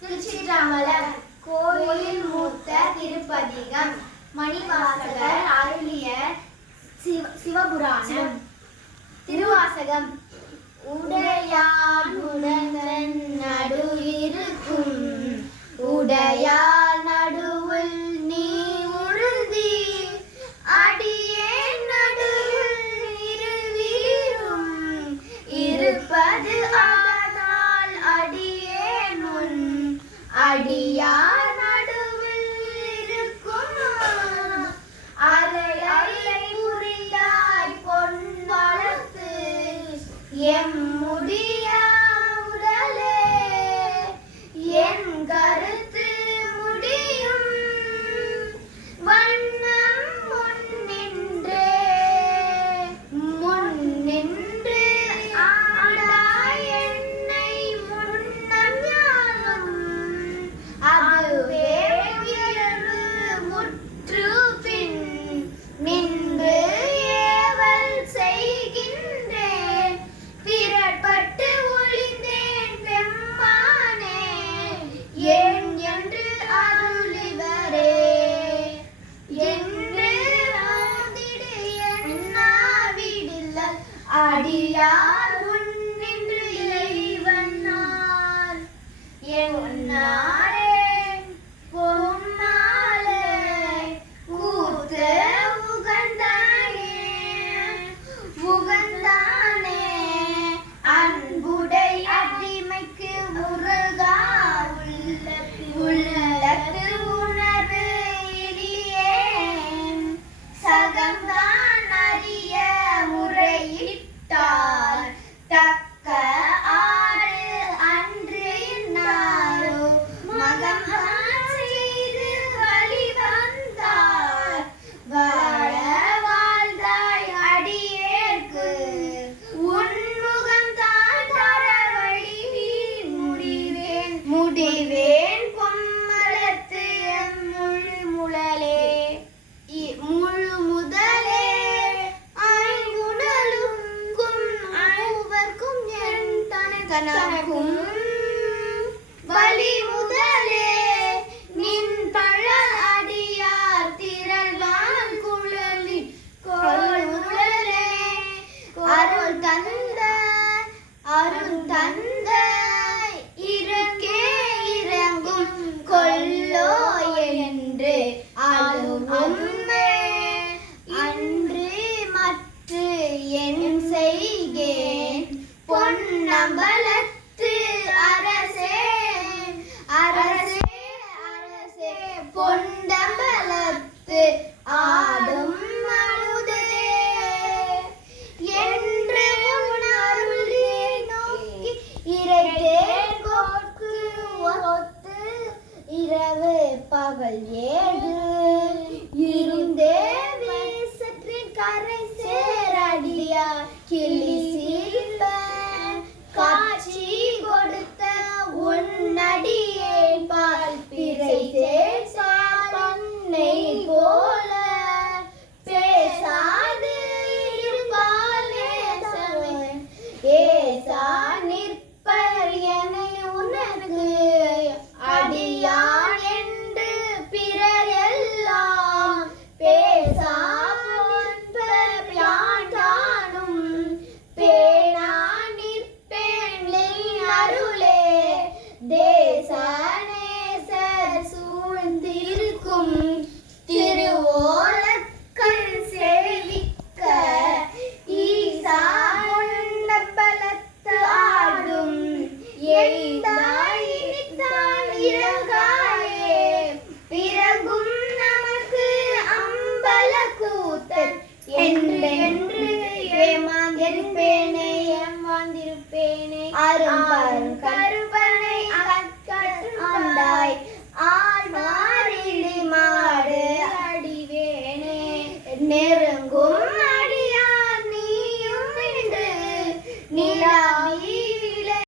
திருச்சிற்றம்பலம். கோயில் மூத்த திருப்பதிகம். மணிவாசகர் அருளிய சிவபுராணம். திருவாசகம். உடையான் உடனன் நடு இருக்கும், உடையார் நடுவுள் நீ உழுந்தி, அடியேன் நடுவுள் இருவீரும் இருப்பது ஆனால் அடியேன் உன் அடியார் நடுவில் இருக்கும். அலை அலை புரிந்தாய் பொன் வளர்த்து எம்முடிய உடலே, என் கருத்து முடியும் வண்ணம் முன்னின்று ஆடாய் என்னை முன்னம் ஞானம், அதுவே உயர்வு முற்று பின் நின்று ஏவல் செய்கின்றேன். பிறப்பட்டு ஒளிந்தேன் பெம்மானே, ஏன் என்று அருளிவரே என்று ஓதிடு என்னாவிடில்ல அடியார் முன்னின்று இறைவனார் என்னாரே பொன்னாலே கூத்த உகந்தானே அன்புடை அடிமைக்கு முருகா உள்ளத்து உணர்வு இடியேன் சகம்தான் அறிய முறையிட்டால் தக்க ஆறு அன்று நாரோ மகம்தான் செய்து வழி வந்தார் வாழ வாழ்ந்தாய் அடியேற்கு உன்முகம்தான் தர வழி முடிவேன் பொம்மலத்து முழு முதலே ஐங்குணலுக்கும் ஐவர்க்கும் என் தனக்கும் வலி முதலே நின் தழல் அடியார் திரள்வான் குழலி கொழுதலே அருள் தந்த இருக்கே இறங்கும் கொல்லோ என்று அழும் அன்று மற்ற என் செய்கேன் பொன்னம்பலத்து அரசே பொன்னம்பலத்து ஆடும் அழுதே என்று முன்னருளி நோக்கி இறைத்தேன் கோக்கு ஒத்து இரவு பகல் ஏழு இருந்தே வீசற்றின் கரை சேரடியா கிளி சிரிப்ப காட்சி கொடுத்த உன்னடியே பால் பிறை சேர்ப்பன்னை போல பேசாது இருப்பால் ஏசா நிற்பர் என உனக்கு அடியான் என்று பிறர் எல்லாம் பேசா யான் தானும் பேணா நிற்பேன் அருளே தேசநேசர் சூழ்ந்திருக்கும் திருவோலக்கண் சேவிக்க ஈசா பொன்னம்பலத்து ஆடும் எய்தாய் இனித்தான் இறங்காயே பிறகும் நமக்கு அம்பல கூத்தன் என்று ஏமாந்திருப்பேனே அரும்பெரும்